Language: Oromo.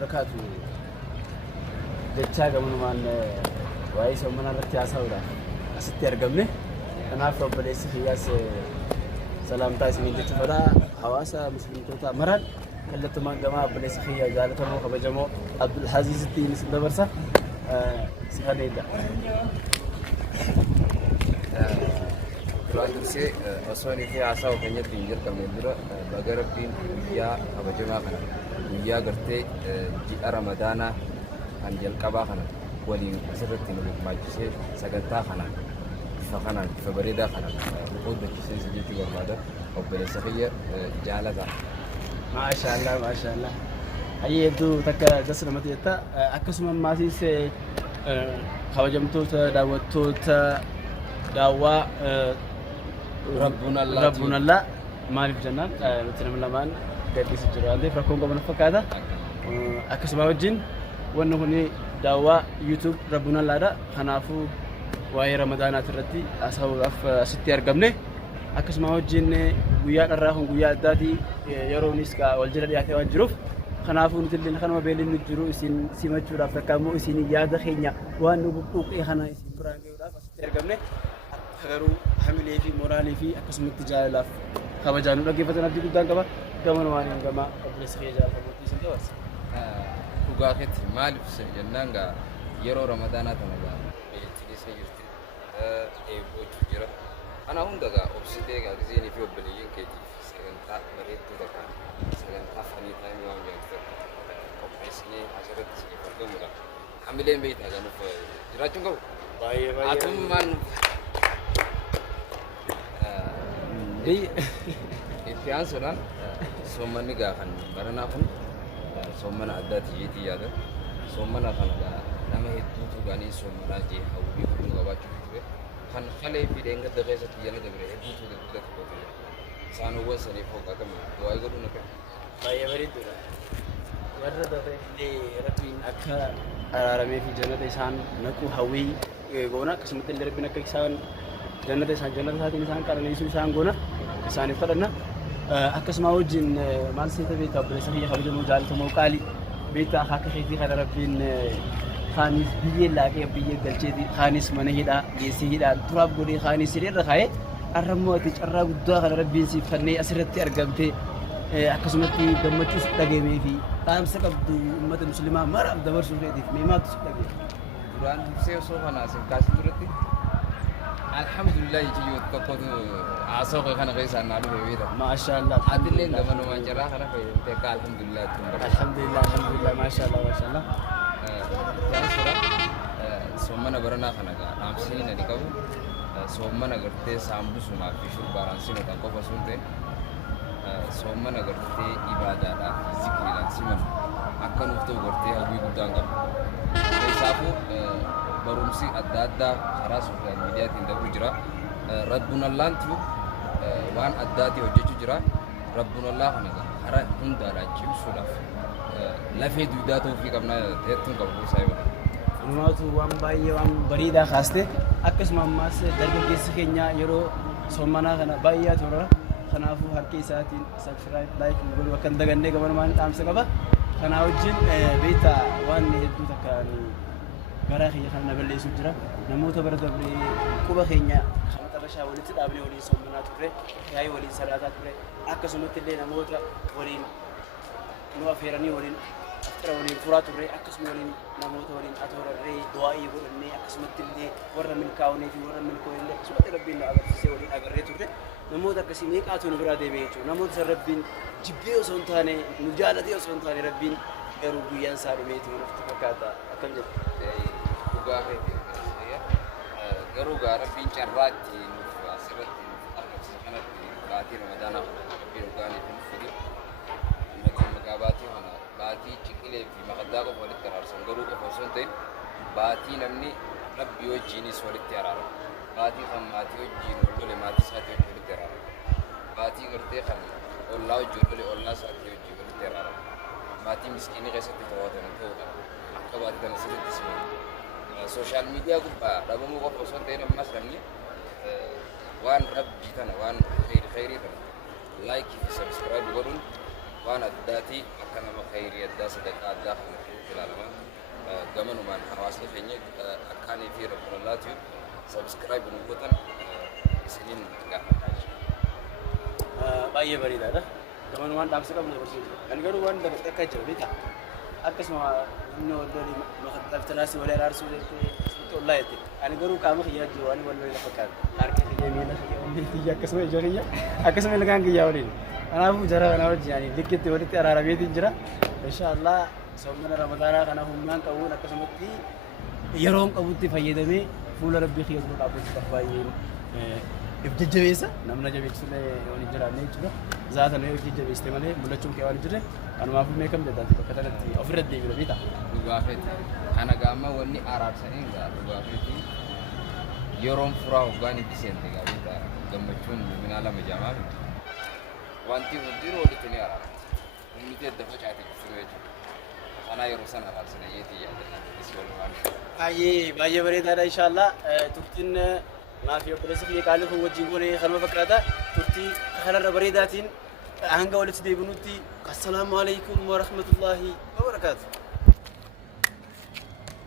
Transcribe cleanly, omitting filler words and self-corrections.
وبركاته. جتشا كمان من وايس ومن الرتيا سودا. أستي أرجمني. أنا أفرو بديس خياس سلام تايس من جتشا فدا حواسا مسلم توتا مرد. كلت ما جماعة بديس خيا جالت ما خبجمو عبد الحزيز الدين سندبرسا. سخانيدا. Tuan Tursi, asal ini asal hanya tinggal kami dulu. Bagar pin dia apa jemaah kan? Dia gerti di Ramadana anjal kabah kan? Wali seperti ini majlis sagata kan? Fakana, Fabrida kan? Bukod berkisah sedikit bermada. Obel sekiya jalan dah. Mashallah, mashallah. Ayah itu tak jasad mati itu. Aku semua masih se khawajam tu dawat tu dawa Rabbuna Allah maaf jangan betul melaman dari sejarah anda prakon kamu fakada aku semua jin wanu ini dawa YouTube Rabbuna Allah ada hanafu wahai Ramadan atrati asal setiap gamne aku semua jin guya arahun guya dadi yaronis ka waljala di akhir wajruf hanafu nitilin khana mabelin nujuru isin simacura fakamu isin yada khenya wanu bukuk khana isin kurang udah setiap gamne خيرو حملي في مورالي في أقسم التجارة لاف خبجانو لقي فتنا بدي قدام كبا كمان واني كما قبل سخيجة فبوتي سنتي بس كوغاخت مالف سجنانغا يرو رمضان تنغا بيتي سيرتي بوتو جرا أنا هم دعا أبسطة كذي في أبليين كذي سكنتا مريض تدكان سكنتا فني تايم يوم جالس أبسطني عشرة سكنتا مرا حملين بيت هذا نف جراتشونغو باي باي أتوم من Istian sunan, somman ni gak kan, karena aku somman ada tiada tiada, somman akan ada, nama itu tu gani somman aja, aku biru gak baca juga, kan kalau epideng kat dekat setiap ada berapa itu tu dekat tu tu, sanu gua seni fokus kami, doa itu tu nak. Baik beri tu lah. Warna tu ni rakyat akha arame fi jannah isan naku hawi guna kesemutan dari pina kesan jannah isan isan karena isu isan guna isan itu karena akas maujin malsi tapi kabel sekian kali jemu jalan tu mau kali beta hak khiti khana rabbin khanis biye lagi biye galcedi khanis mana hida yesi hida turab gudi khanis sirir rakhay arramu tijarra gudda khana rabbin si fanni asirati argamte akasumati gammatus dageme fi tam sakabdu ummat muslimah marab dabar suredi mimat sudage Quran saya sohana kasih turati Alhamdulillah jiyut kapotu asal kau kan kisah nalu berbeda. Masya Allah. Adilin zaman wawancara karena mereka Alhamdulillah tumbang. Alhamdulillah, Alhamdulillah, Masya Allah, Masya Allah. Yang sudah somana berana kana ka namsi ni nadi kau somana gerte sambu suma fishur baransi nota kau pasunte somana gerte ibadah dah zikir dan siman akan untuk gerte hawi gudangam. Sapu barumsi adada haras dan media tindak bujra Rabbuna Allah tu wan adati hojju jira Rabbuna Allah naga hara hunda rajib sudah lafi duda tu fi kamna tetun kabu saya Rumah tu wan bayi wan berida khaste akas mamma se darbe kenya yoro somana kana bayi tu ora kana fu harki saatin subscribe like ngulu kan dagande kamar man tam se kaba kana ujin beta wan heddu takani garahi khana balli sujra namuta bardabri kuba khenya khana tabasha wali tidabni wali somana ture yayi wali salata ture akasumati le namuta wali no afirani wali aftra wali fura ture akasum wali namuta wali atora re duai wali akasumati le warra min kauni fi warra min koille subhana rabbina agar se wali agar re ture namuta kasimi qatun birade beechu namuta rabbin jibbiyo sontane nujalati sontane rabbin garu guyan saru beetu naftakata akam jett Garu gara pincar rati nufa sirati arnafsi kanati bati Ramadana bin gani bin fudi magabati mana bati cikile fi magada ko walit tarar sangaru ko fasonte bati namni rabbi wajini walit tarar bati khamati wajini wala mati sati walit tarar bati garte kham Allah jurule Allah sati wajini walit tarar bati miskini qasati tawatan tawta akabati dan silit ismi social media gubba dabamu ko poson tayna maslamni wan rabbi tana wan khairi tana like subscribe godun وأنا داتي أكن ما خيري الداس دكات داخل في العالم كمان وما حواسني فيني أكاني في رب الله تيوب سبسكرايب ونقطن سنين قاعد بايه بريده ده كمان وان دام سكم نورسي كان غير وان ده تكاجو بيتا اكسما انه دولي ما خطفت ناسي ولا رارسو والله يتي انا غير كام خياجو انا ولا فكر اركي يمين خيا اكسما جوخيا اكسما لكان خياولين انا ابو جرا انا يعني دكت ودي عربيه جرا ان شاء الله سومنا رمضان انا هم مان كون اكسمتي يروم قبوتي فيدمي فول ربي خير قبوتي تفايين ابتجبيسا نمنا جبيسله يوني جراني جرا ذات نه ابتجبيسته مله ملچوم كيوان جره انا ما في ميكم دتاتي بكتلتي افرد دي بيتا لغافت انا قام وني ارار سنين لغافت يروم فرا وغاني بيسنت غابيتا گمچون من على مجامع وانتي ودير ولتني ارار ميته دفعتي فروج انا يروسن على سنيتي يا بسم الله بايه بريده ان شاء الله تفتن ما في بلسخ يقال هو وجهوني خلما فكراتا ترتي خلر بريداتين هانغا ولت ديبنوتي السلام عليكم ورحمه الله وبركاته